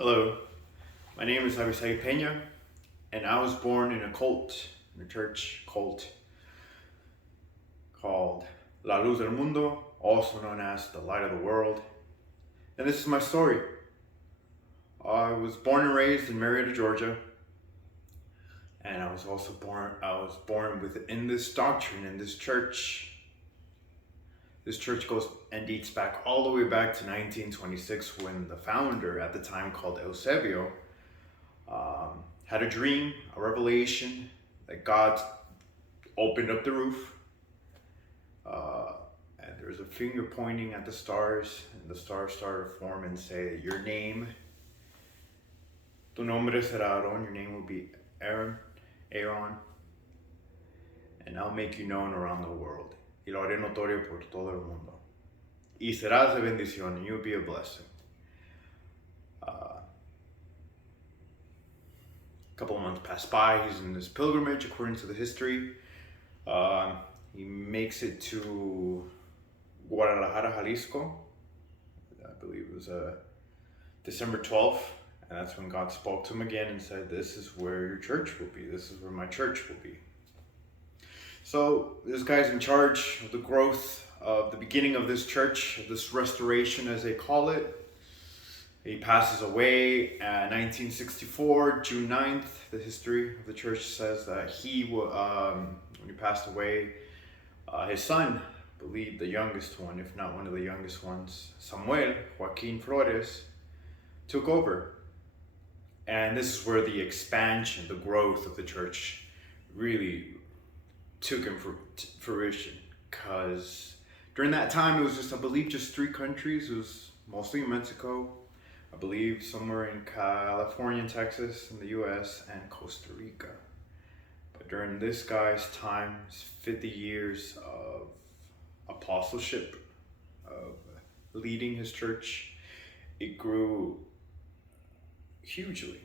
Hello, my name is Javier Peña, and I was born in a church cult called Lldm, also known as the Light of the World. And this is my story. I was born and raised in Marietta, Georgia, and I was born within this doctrine in this church. This church goes and dates back all the way back to 1926 when the founder at the time called Eusebio had a dream, a revelation that God opened up the roof and there's a finger pointing at the stars, and the stars started to form and say, your name, tu nombre será Aaron, your name will be Aaron, and I'll make you known around the world. Y lo haré notorio por todo el mundo. Y serás de bendición, and you'll be a blessing. A couple of months pass by, he's in this pilgrimage according to the history. He makes it to Guadalajara, Jalisco. I believe it was December 12th, and that's when God spoke to him again and said, this is where your church will be. This is where my church will be. So this guy's in charge of the growth of the beginning of this church, of this restoration as they call it. He passes away in 1964, June 9th. The history of the church says that when he passed away, his son, I believe the youngest one, if not one of the youngest ones, Samuel Joaquin Flores, took over. And this is where the expansion, the growth of the church really took him for fruition, because during that time it was just, I believe, just 3 countries. It was mostly Mexico, I believe somewhere in California and Texas in the US, and Costa Rica. But during this guy's time, 50 years of apostleship, of leading his church, it grew hugely,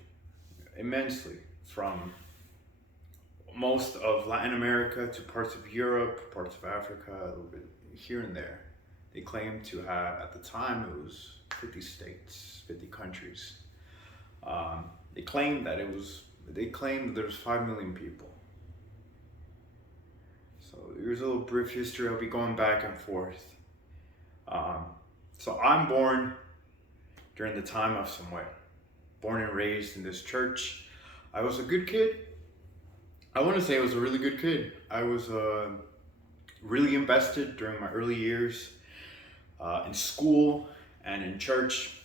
immensely, from most of Latin America to parts of Europe, parts of Africa, a little bit here and there. They claimed to have, at the time, it was 50 states, 50 countries. They claimed that there was 5 million people. So here's a little brief history. I'll be going back and forth. So I'm born during the time of Samuel, born and raised in this church. I was a good kid. I want to say I was a really good kid. I was really invested during my early years in school and in church.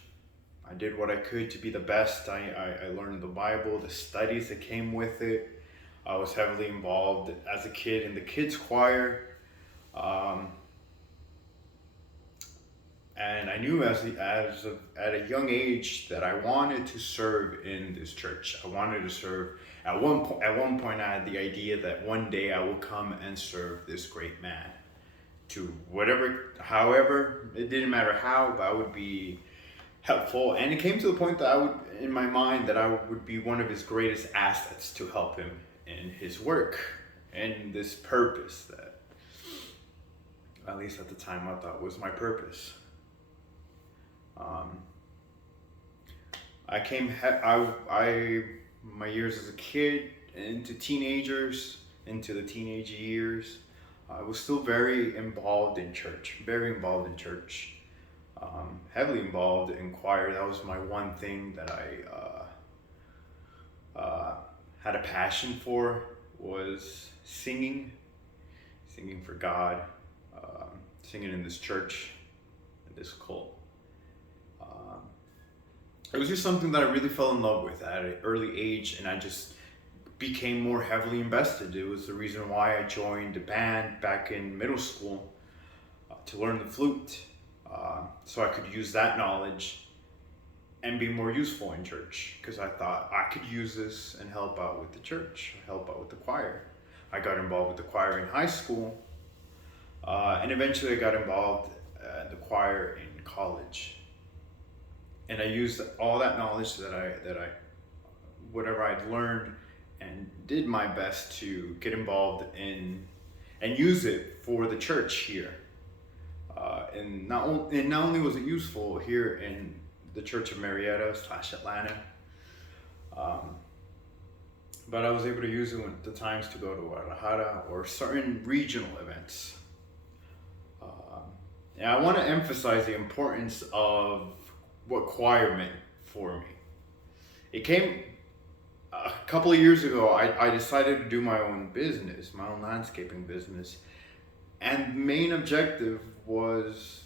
I did what I could to be the best. I learned the Bible, the studies that came with it. I was heavily involved as a kid in the kids choir. And I knew at a young age that I wanted to serve in this church. I wanted to serve. At one point, I had the idea that one day I will come and serve this great man. To however, it didn't matter how, but I would be helpful. And it came to the point that in my mind, that I would be one of his greatest assets to help him in his work and this purpose that, at least at the time, I thought was my purpose. My years as a kid, into the teenage years, I was still very involved in church, heavily involved in choir. That was my one thing that I had a passion for, was singing for God, singing in this church, in this cult. It was just something that I really fell in love with at an early age, and I just became more heavily invested. It was the reason why I joined a band back in middle school to learn the flute, so I could use that knowledge and be more useful in church, because I thought I could use this and help out with the church, help out with the choir. I got involved with the choir in high school, and eventually I got involved in the choir in college. And I used all that knowledge whatever I'd learned, and did my best to get involved in and use it for the church here. And not only was it useful here in the Church of Marietta / Atlanta. But I was able to use it at the times to go to Guadalajara or certain regional events. And I want to emphasize the importance of what choir meant for me. It came a couple of years ago. I decided to do my own business, my own landscaping business. And the main objective was,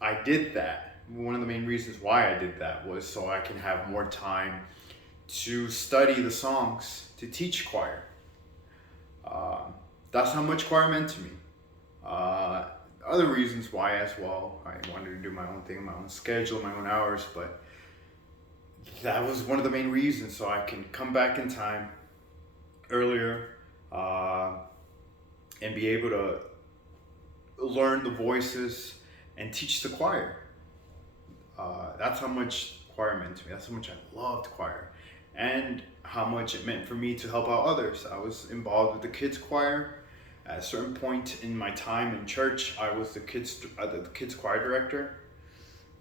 I did that. One of the main reasons why I did that was so I can have more time to study the songs, to teach choir. That's how much choir meant to me. Other reasons why as well. I wanted to do my own thing, my own schedule, my own hours, but that was one of the main reasons, so I can come back in time earlier and be able to learn the voices and teach the choir. That's how much choir meant to me. That's how much I loved choir, and how much it meant for me to help out others. I was involved with the kids choir. At a certain point in my time in church, I was the kids choir director,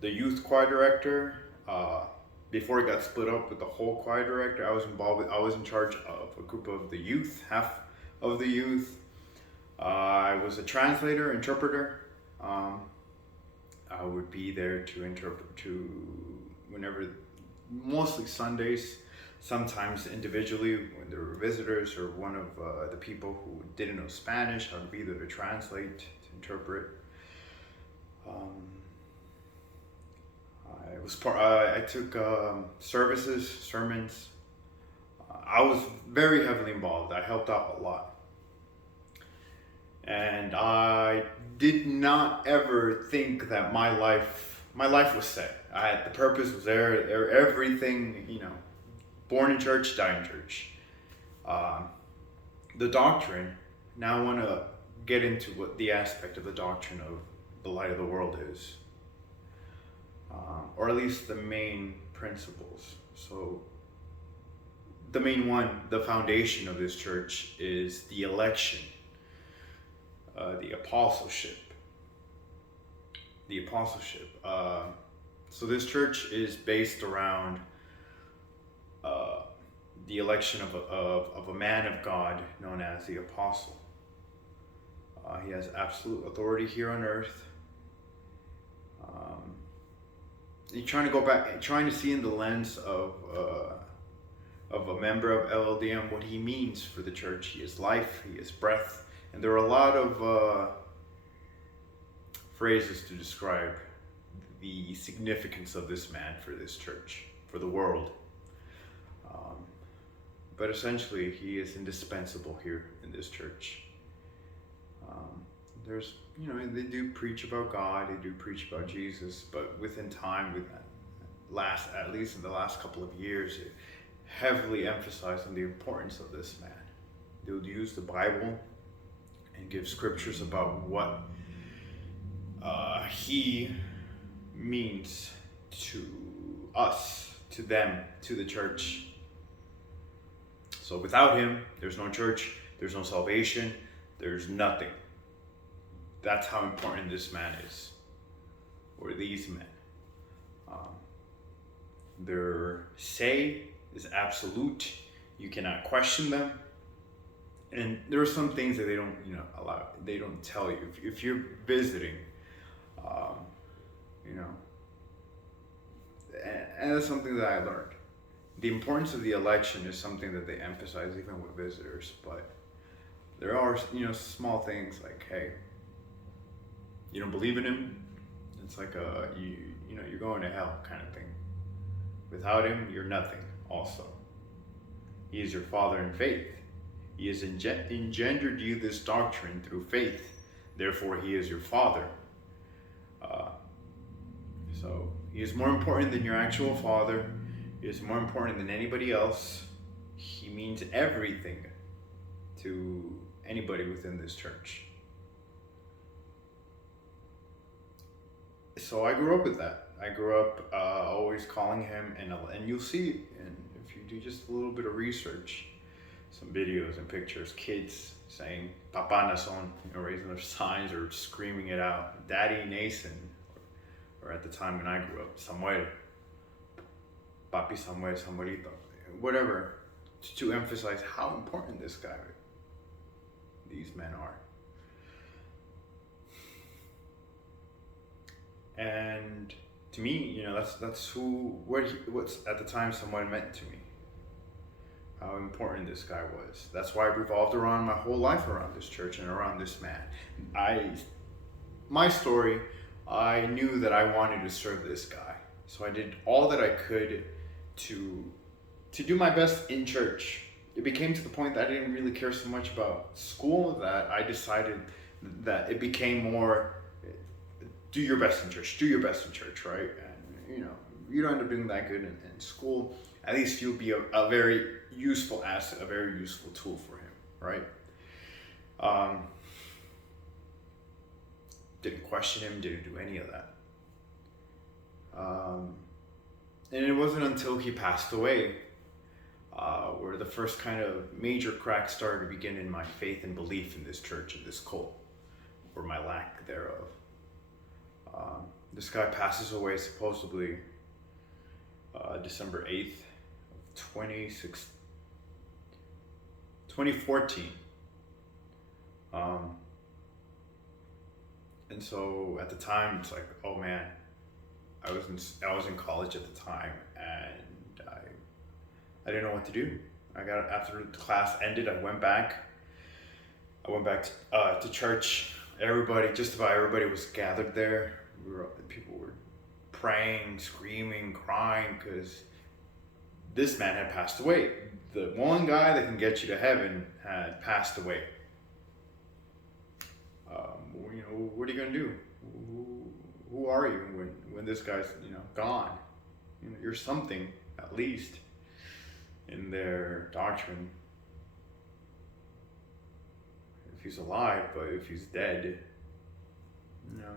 the youth choir director. Before it got split up with the whole choir director, I was in charge of a group of the youth, half of the youth. I was a translator, interpreter. I would be there to interpret whenever, mostly Sundays, sometimes individually when there were visitors or one of the people who didn't know Spanish. I would be there to translate, to interpret. I took services, sermons. I was very heavily involved. I helped out a lot. And I did not ever think that my life was set. The purpose was there, everything, born in church, die in church. The doctrine, now I want to get into what the aspect of the doctrine of the light of the world is. Or at least the main principles. So the main one, the foundation of this church is the election, the apostleship. The apostleship. So this church is based around the election of a man of God known as the apostle. He has absolute authority here on earth. You're trying to go back, trying to see in the lens of a member of Lldm what he means for the church. He is life, he is breath, and there are a lot of phrases to describe the significance of this man for this church, for the world. But essentially, he is indispensable here in this church. There's, they do preach about God, they do preach about Jesus, but within time, at least in the last couple of years, it heavily emphasized on the importance of this man. They would use the Bible and give scriptures about what he means to us, to them, to the church. So without him, there's no church, there's no salvation, there's nothing. That's how important this man is, or these men. Their say is absolute. You cannot question them. And there are some things that they don't, allow. They don't tell you. If you're visiting, and that's something that I learned. The importance of the election is something that they emphasize even with visitors. But there are, small things like, hey, you don't believe in him, it's like you're going to hell kind of thing. Without him, you're nothing also. He is your father in faith. He has engendered you this doctrine through faith. Therefore, he is your father. So he is more important than your actual father. He is more important than anybody else. He means everything to anybody within this church. So I grew up with that. I grew up always calling him, and you'll see, and if you do just a little bit of research, some videos and pictures, kids saying "Papa Nason," raising their signs or screaming it out, "Daddy Nason," or at the time when I grew up, Samuel, Papi Samuel, Samuelito, whatever, to emphasize how important these men are. And to me, that's what's at the time Samuel meant to me. How important this guy was. That's why I revolved around my whole life around this church and around this man. My story, I knew that I wanted to serve this guy. So I did all that I could to do my best in church. It became to the point that I didn't really care so much about school that I decided that it became more, do your best in church, right? And you don't end up being that good in school, at least you'll be a very useful asset, a very useful tool for him, right? Didn't question him, didn't do any of that. And it wasn't until he passed away where the first kind of major cracks started to begin in my faith and belief in this church and this cult, or my lack thereof. This guy passes away supposedly December 8th, 2014. And so at the time, it's like, oh man, I was in college at the time, and I didn't know what to do. After the class ended, I went back to church. Just about everybody was gathered there. People were praying, screaming, crying, because this man had passed away. The one guy that can get you to heaven had passed away. What are you gonna do? Who are you when this guy's gone? You're something, at least, in their doctrine. If he's alive, but if he's dead,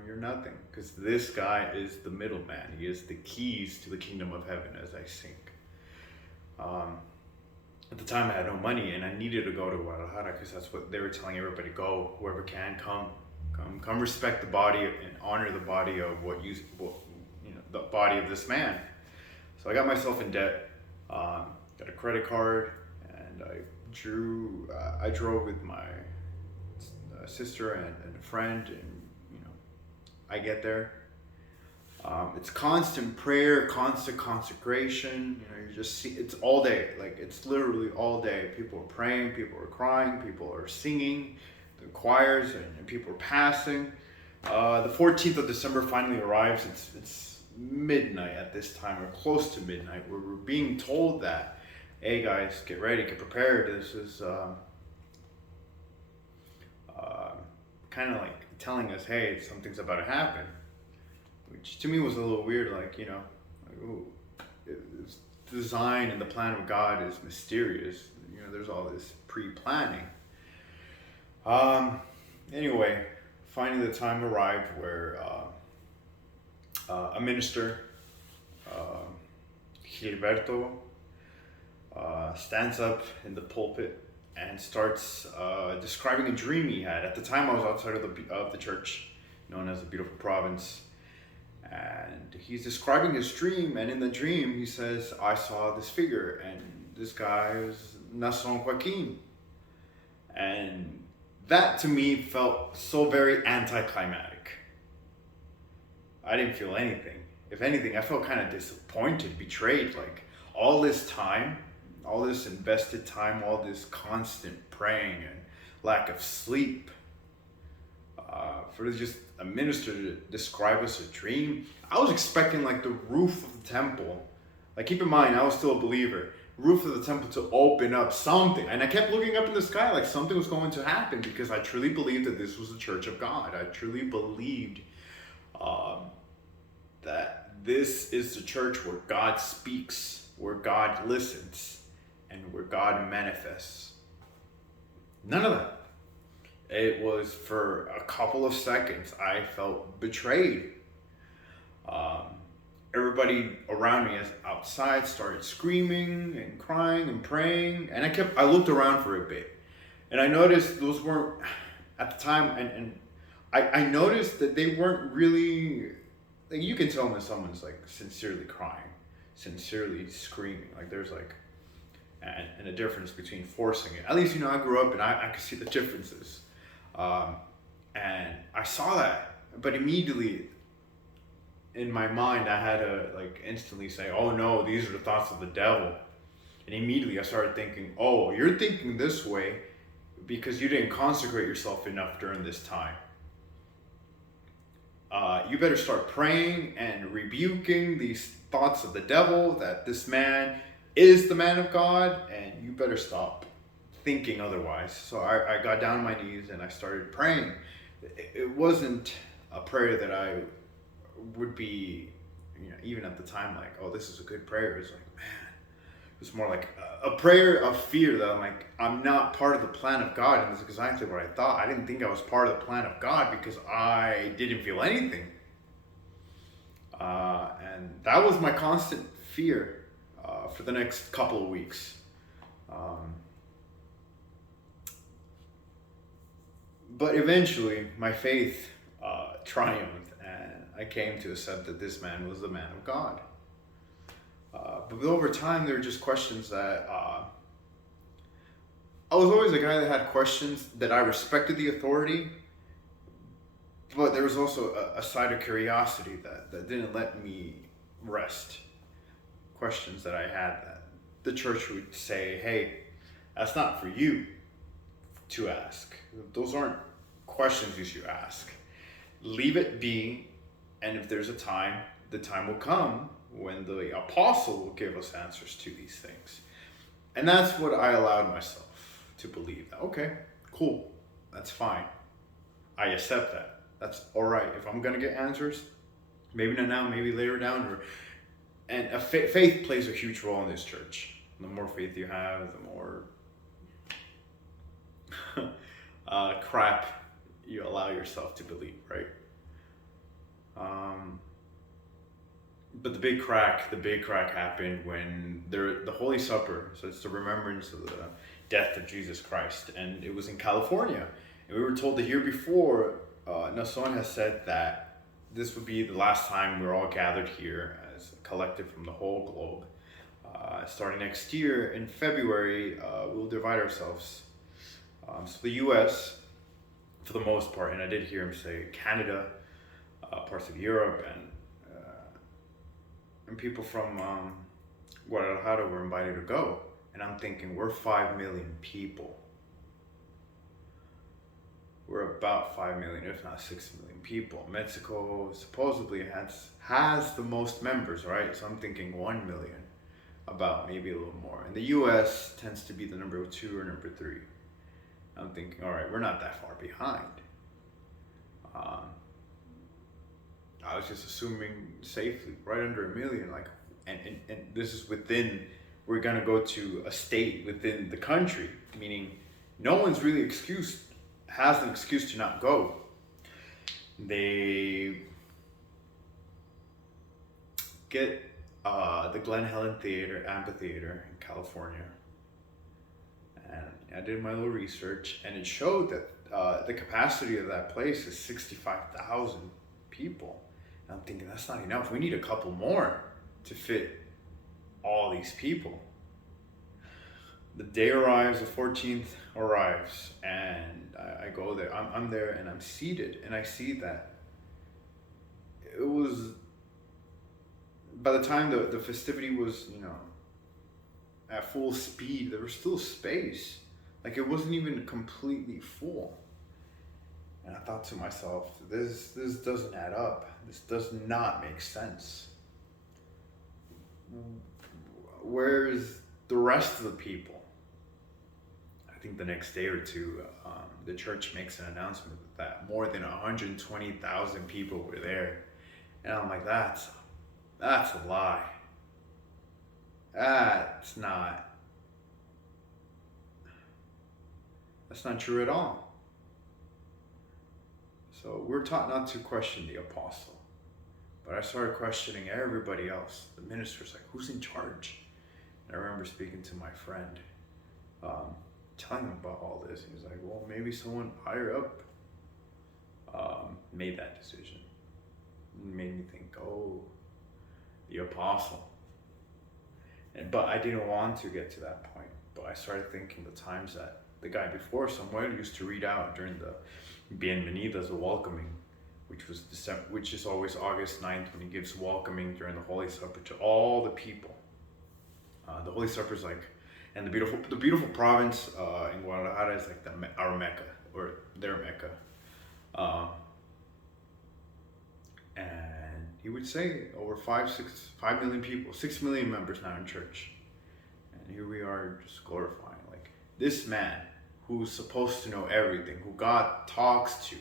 you're nothing. Because this guy is the middleman. He is the keys to the kingdom of heaven, as I sing. At the time, I had no money, and I needed to go to Guadalajara because that's what they were telling everybody. Go, whoever can, come respect the body and honor the body of the body of this man. So I got myself in debt, got a credit card, and I drove with my sister and a friend, and I get there. It's constant prayer, constant consecration. You just see it's all day. Like, it's literally all day. People are praying, people are crying, people are singing, the choirs, and people are passing. The 14th of December finally arrives. It's midnight at this time, or close to midnight, where we're being told that, hey guys, get ready, get prepared. This is kind of like telling us, hey, something's about to happen. Which to me was a little weird, the design and the plan of God is mysterious. There's all this pre-planning. Anyway, finally the time arrived where a minister, Gilberto, stands up in the pulpit and starts describing a dream he had. At the time, I was outside of the church, known as the Beautiful Province. And he's describing his dream, and in the dream he says, I saw this figure, and this guy is Nason Joaquin. And that to me felt so very anticlimactic. I didn't feel anything. If anything, I felt kind of disappointed, betrayed. Like, all this time, all this invested time, all this constant praying and lack of sleep, for just a minister to describe us a dream. I was expecting like the roof of the temple, like, keep in mind, I was still a believer, roof of the temple to open up, something. And I kept looking up in the sky like something was going to happen, because I truly believed that this was the church of God. I truly believed that this is the church where God speaks, where God listens, and where God manifests. None of that. It was for a couple of seconds I felt betrayed. Everybody around me outside started screaming and crying and praying, and I looked around for a bit, and I noticed those weren't, at the time, and I noticed that they weren't really like you can tell when someone's like sincerely crying, sincerely screaming. Like there's like and a difference between forcing it. At least I grew up and I could see the differences, and I saw that. But immediately in my mind, I had to like instantly say, "Oh no, these are the thoughts of the devil." And immediately I started thinking, "Oh, you're thinking this way because you didn't consecrate yourself enough during this time. You better start praying and rebuking these thoughts of the devil that this man is the man of God, and you better stop thinking otherwise." So I got down on my knees and I started praying. It wasn't a prayer that I would be, even at the time, like, "Oh, this is a good prayer." It's like, man, it was more like a prayer of fear that I'm like, I'm not part of the plan of God. And that's exactly what I thought. I didn't think I was part of the plan of God because I didn't feel anything. And that was my constant fear for the next couple of weeks. But eventually, my faith triumphed, and I came to accept that this man was the man of God. But over time, there were just questions that I was always a guy that had questions, that I respected the authority, but there was also a side of curiosity that didn't let me rest. Questions that I had that the church would say, "Hey, that's not for you to ask. Those aren't questions you should ask. Leave it be, and if there's a time, the time will come when the apostle will give us answers to these things." And that's what I allowed myself to believe. Okay, cool, that's fine. I accept that. That's all right. If I'm gonna get answers, maybe not now, maybe later down, and faith plays a huge role in this church. The more faith you have, the more crap you allow yourself to believe, right? But the big crack happened when the Holy Supper. So it's the remembrance of the death of Jesus Christ, and it was in California. And we were told the year before, Nason has said that this would be the last time we're all gathered here as a collective from the whole globe. Starting next year in February, we'll divide ourselves. So the U.S. for the most part, and I did hear him say Canada, parts of Europe, and people from Guadalajara were invited to go. And I'm thinking, we're 5 million people. We're about 5 million, if not 6 million people. Mexico supposedly has the most members, right? So I'm thinking 1 million, about maybe a little more. And the US tends to be the number 2 or number 3. I'm thinking, all right, we're not that far behind. I was just assuming safely, right under 1 million, like, and this is within, we're gonna go to a state within the country, meaning no one's really has an excuse to not go. They get the Glen Helen Amphitheater in California, and I did my little research, and it showed that the capacity of that place is 65,000 people. And I'm thinking, that's not enough. We need a couple more to fit all these people. The day arrives, the 14th arrives, and I go there. I'm there, and I'm seated, and I see that it was, by the time the festivity was, at full speed, there was still space. Like, it wasn't even completely full. And I thought to myself, this doesn't add up. This does not make sense. Where's the rest of the people? I think the next day or two, the church makes an announcement that more than 120,000 people were there. And I'm like, that's a lie. That's not true at all. So we're taught not to question the apostle. But I started questioning everybody else. The minister's like, who's in charge? And I remember speaking to my friend, telling him about all this. He was like, well, maybe someone higher up made that decision. It made me think, oh, the apostle. But I didn't want to get to that point. But I started thinking the times that the guy before Samuel used to read out during the Bienvenidas, the welcoming, which is always August 9th, when he gives welcoming during the Holy Supper to all the people. The Holy Supper is like, and the beautiful province in Guadalajara is like our Mecca, or their Mecca. And he would say over 5 million people, 6 million members now in church. And here we are just glorifying, like, this man who's supposed to know everything, who God talks to,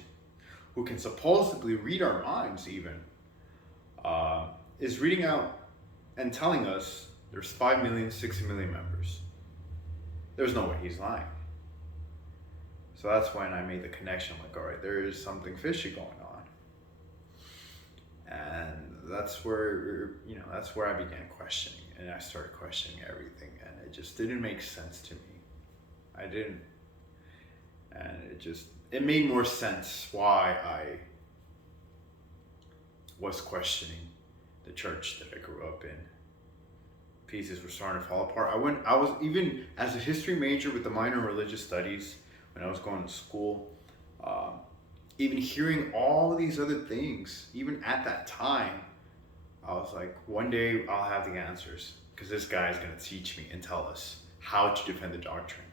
who can supposedly read our minds even, is reading out and telling us there's 5 million, 6 million members. There's no way he's lying. So that's when I made the connection, like, all right, there is something fishy going on. And that's where, that's where I began questioning, and I started questioning everything, and it just didn't make sense to me. I didn't, and it made more sense why I was questioning the church that I grew up in. Pieces were starting to fall apart. I was even as a history major with a minor in religious studies when I was going to school, even hearing all of these other things, even at that time, I was like, one day I'll have the answers, because this guy is going to teach me and tell us how to defend the doctrine.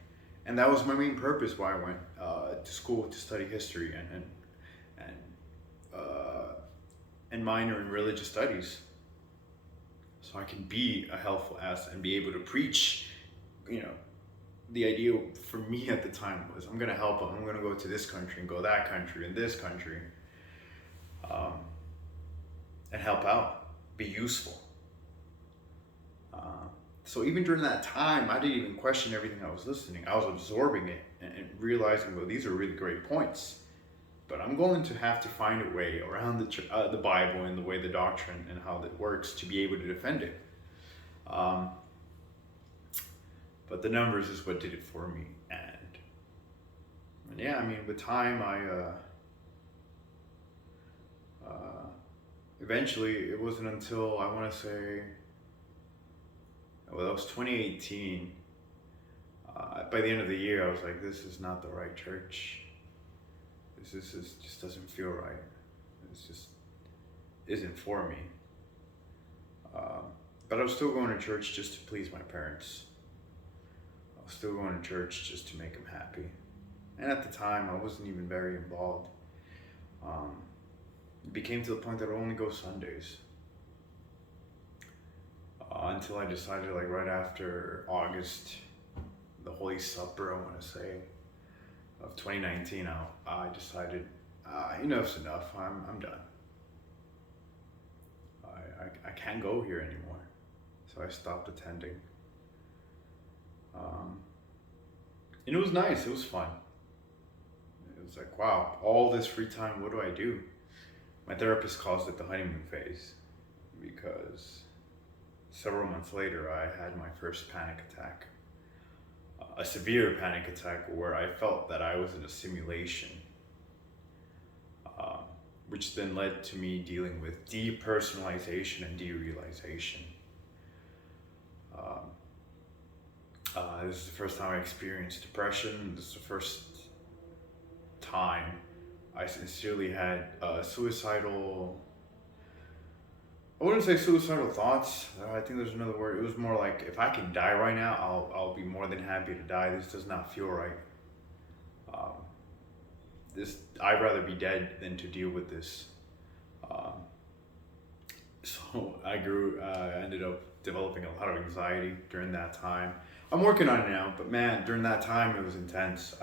And that was my main purpose why I went to school, to study history and minor in religious studies, so I can be a helpful asset and be able to preach. The idea for me at the time was, I'm going to help them. I'm going to go to this country and go that country and this country, and help out, be useful. So even during that time, I didn't even question everything I was listening. I was absorbing it and realizing, well, these are really great points, but I'm going to have to find a way around the Bible and the way the doctrine and how that works to be able to defend it. But the numbers is what did it for me. And yeah, I mean, with time, eventually, it wasn't until, I want to say, well, that was 2018. By the end of the year, I was like, this is not the right church. This just doesn't feel right. It just isn't for me. But I was still going to church just to please my parents. I was still going to church just to make them happy. And at the time, I wasn't even very involved. It became to the point that I only go Sundays. Until I decided, like, right after August, the Holy Supper, I want to say, of 2019, I decided, enough's enough. I'm done. I can't go here anymore. So I stopped attending. And it was nice. It was fun. It was like, wow, all this free time, what do I do? My therapist calls it the honeymoon phase, because several months later, I had my first panic attack. A severe panic attack where I felt that I was in a simulation, which then led to me dealing with depersonalization and derealization. This is the first time I experienced depression. This is the first time I sincerely had suicidal, I wouldn't say suicidal thoughts. I think there's another word. It was more like, if I can die right now, I'll be more than happy to die. This does not feel right. I'd rather be dead than to deal with this. So I ended up developing a lot of anxiety during that time. I'm working on it now, but man, during that time it was intense.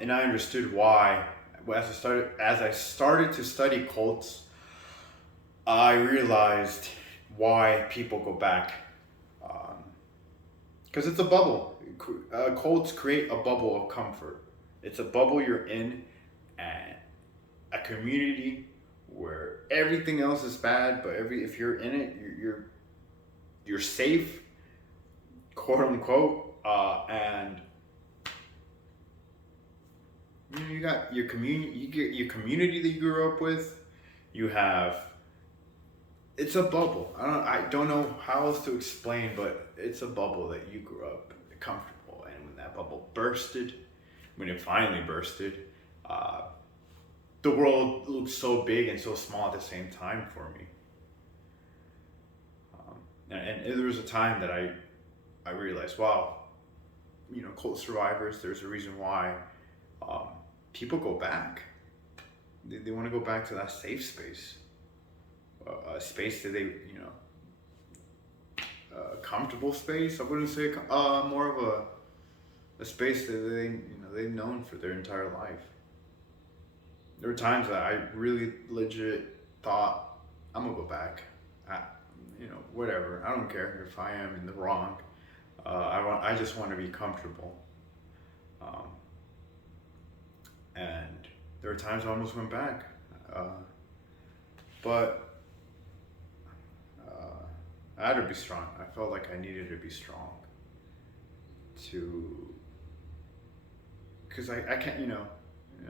And I understood why. As I started to study cults, I realized why people go back. Because it's a bubble. Cults create a bubble of comfort. It's a bubble you're in, and a community where everything else is bad, but if you're in it, you're safe, quote unquote, and you got your community. You get your community that you grew up with. You have, it's a bubble. I don't know how else to explain, but it's a bubble that you grew up comfortable. And when that bubble bursted, when it finally bursted, uh, the world looked so big and so small at the same time for me. And there was a time that I realized, wow, cult survivors, there's a reason why people go back. They want to go back to that safe space, a space that they, comfortable space. I wouldn't say more of a space that they've known for their entire life. There were times that I really legit thought, I'm gonna go back. Whatever. I don't care if I am in the wrong. I just want to be comfortable. And there were times I almost went back, but I had to be strong. I felt like I needed to be strong because I can't,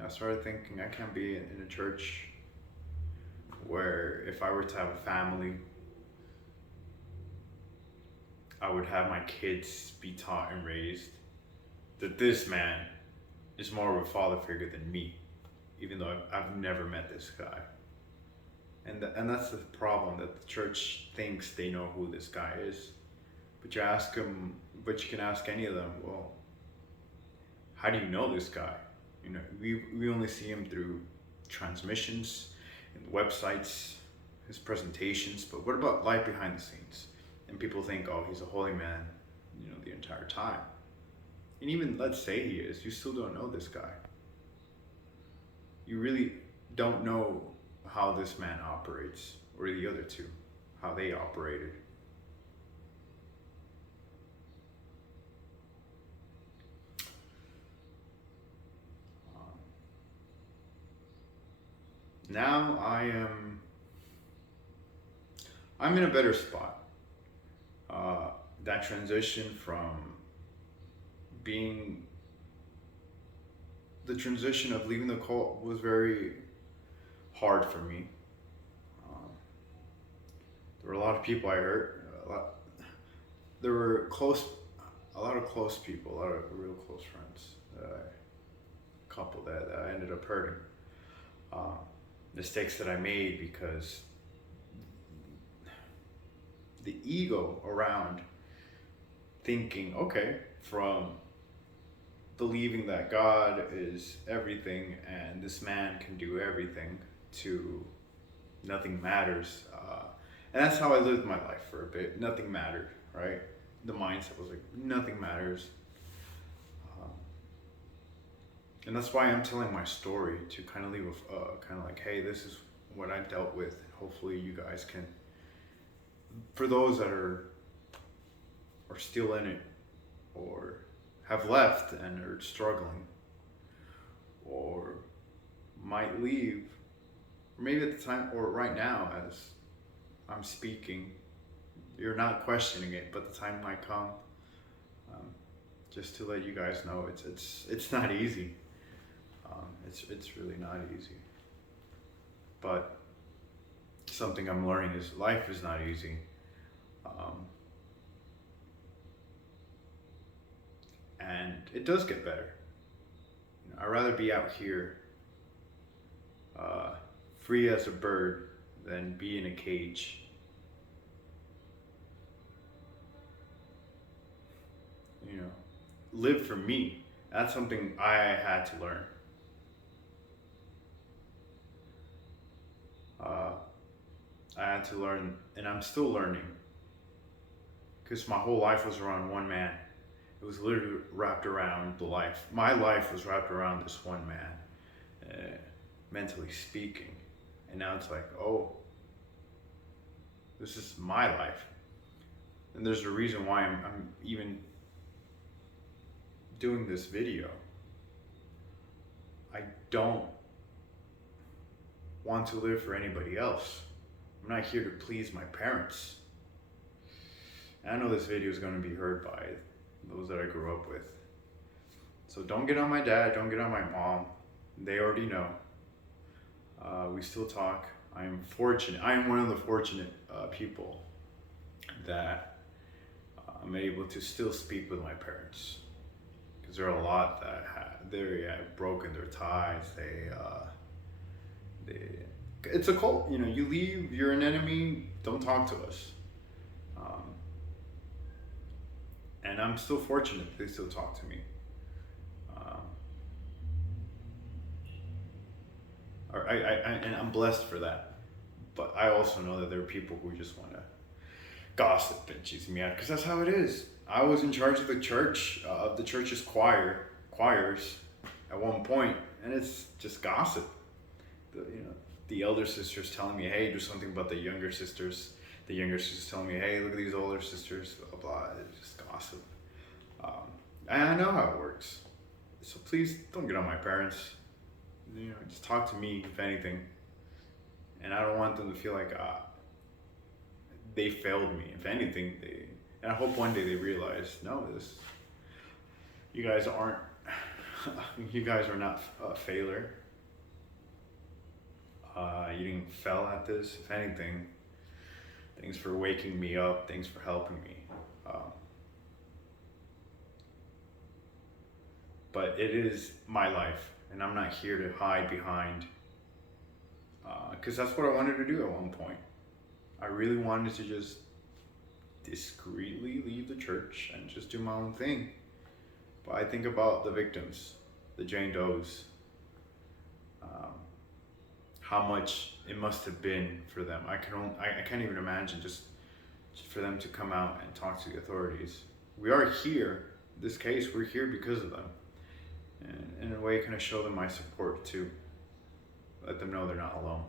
I started thinking I can't be in a church where if I were to have a family, I would have my kids be taught and raised that this man is more of a father figure than me, even though I've never met this guy. And that's the problem, that the church thinks they know who this guy is. But you can ask any of them, well, how do you know this guy? We only see him through transmissions and websites, his presentations, but what about life behind the scenes? And people think, oh, he's a holy man, the entire time. And even let's say he is, you still don't know this guy. You really don't know how this man operates, or the other two, how they operated. Now I'm in a better spot. That transition the transition of leaving the cult was very hard for me. There were a lot of people I hurt. There were a lot of close people, a lot of real close friends. A couple that I ended up hurting. Mistakes that I made because the ego around thinking, okay, from believing that God is everything and this man can do everything, to nothing matters. And that's how I lived my life for a bit. Nothing mattered, right? The mindset was like, nothing matters. And that's why I'm telling my story, to kind of leave kind of like, hey, this is what I dealt with. Hopefully you guys can, for those that are still in it, or have left and are struggling, or might leave, or maybe at the time, or right now as I'm speaking, you're not questioning it, but the time might come. Just to let you guys know, it's not easy. It's really not easy. But something I'm learning is life is not easy. And it does get better. I'd rather be out here free as a bird than be in a cage. Live for me. That's something I had to learn. I had to learn, and I'm still learning, because my whole life was around one man. It was literally wrapped around my life was wrapped around this one man, mentally speaking. And now it's like, oh, this is my life. And there's a reason why I'm even doing this video. I don't want to live for anybody else. I'm not here to please my parents. And I know this video is going to be heard by those that I grew up with. So don't get on my dad, don't get on my mom. They already know. We still talk. I am fortunate. I am one of the fortunate people that I'm able to still speak with my parents, because there are a lot that have broken their ties. It's a cult. You know, you leave, you're an enemy. Don't talk to us. Um, and I'm still fortunate they still talk to me. And I'm blessed for that. But I also know that there are people who just want to gossip and cheese me out, because that's how it is. I was in charge of the church, of the church's choirs at one point, and it's just gossip. The elder sisters telling me, hey, do something about the younger sisters. The younger sisters telling me, hey, look at these older sisters, blah, blah. It's just gossip. And I know how it works. So please don't get on my parents. Just talk to me, if anything. And I don't want them to feel like they failed me. If anything, and I hope one day they realize, no, you guys aren't, you guys are not a failure. You didn't fail at this. If anything, thanks for waking me up. Thanks for helping me. But it is my life, and I'm not here to hide behind, because that's what I wanted to do at one point. I really wanted to just discreetly leave the church and just do my own thing. But I think about the victims, the Jane Does, how much it must have been for them. I can't even imagine just for them to come out and talk to the authorities. We are here, in this case, we're here because of them. And in a way, kind of show them my support too. Let them know they're not alone.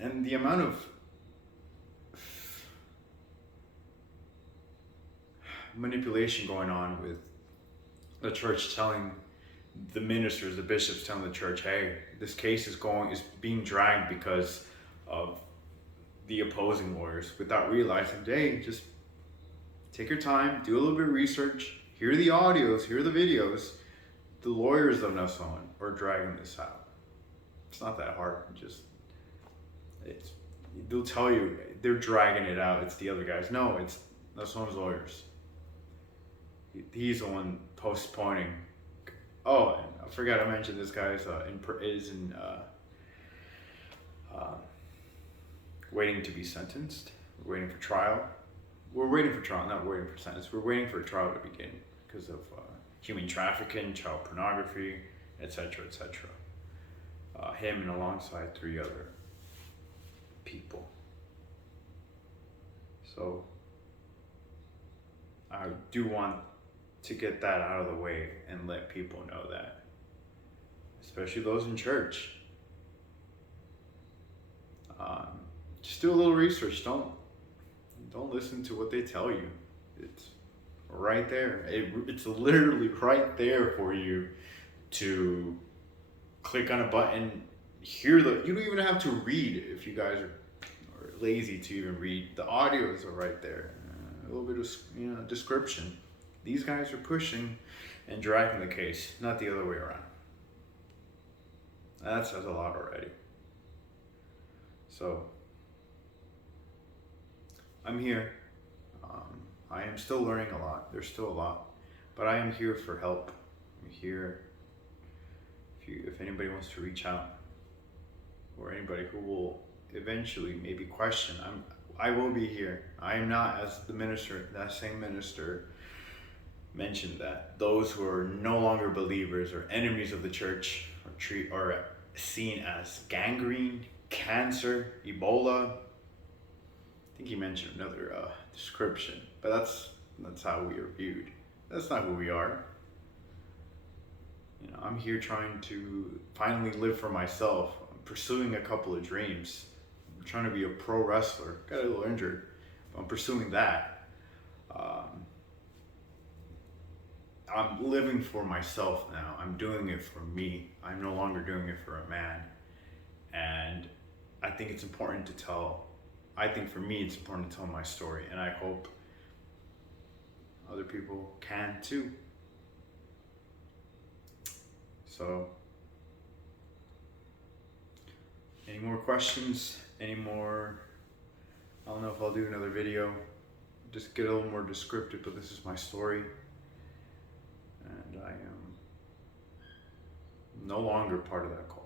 And the amount of manipulation going on with the church telling the ministers, the bishops telling the church, hey, this case is being dragged because of the opposing lawyers, without realizing, hey, just take your time, do a little bit of research, hear the audios, hear the videos. The lawyers of Nason are dragging this out. It's not that hard. They'll tell you they're dragging it out. It's the other guys. No, it's Nason's lawyers. He's the one postponing. Oh, and I forgot I mentioned this guy is waiting to be sentenced. We're waiting for trial. We're waiting for trial, not waiting for sentence. We're waiting for a trial to begin because of human trafficking, child pornography, etc., etc. Him and alongside 3 other people. So I do want to get that out of the way and let people know that, especially those in church. Just do a little research. Don't listen to what they tell you. It's right there. It's literally right there for you to click on a button. You don't even have to read if you guys are lazy to even read. The audios are right there. A little bit of description. These guys are pushing and dragging the case, not the other way around. That says a lot already. So I'm here. I am still learning a lot. There's still a lot, but I am here for help. I'm here if anybody wants to reach out, or anybody who will eventually maybe question. I will be here. I am not, as that same minister mentioned, that those who are no longer believers or enemies of the church are seen as gangrene, cancer, Ebola. I think he mentioned another description, but that's how we are viewed. That's not who we are. I'm here trying to finally live for myself. I'm pursuing a couple of dreams. I'm trying to be a pro wrestler. Got a little injured, but I'm pursuing that. I'm living for myself now. I'm doing it for me. I'm no longer doing it for a man. And I think it's important to tell. I think for me, it's important to tell my story, and I hope other people can too. So Any more questions? Any more? I don't know if I'll do another video. Just get a little more descriptive, but this is my story. And I am no longer part of that cult.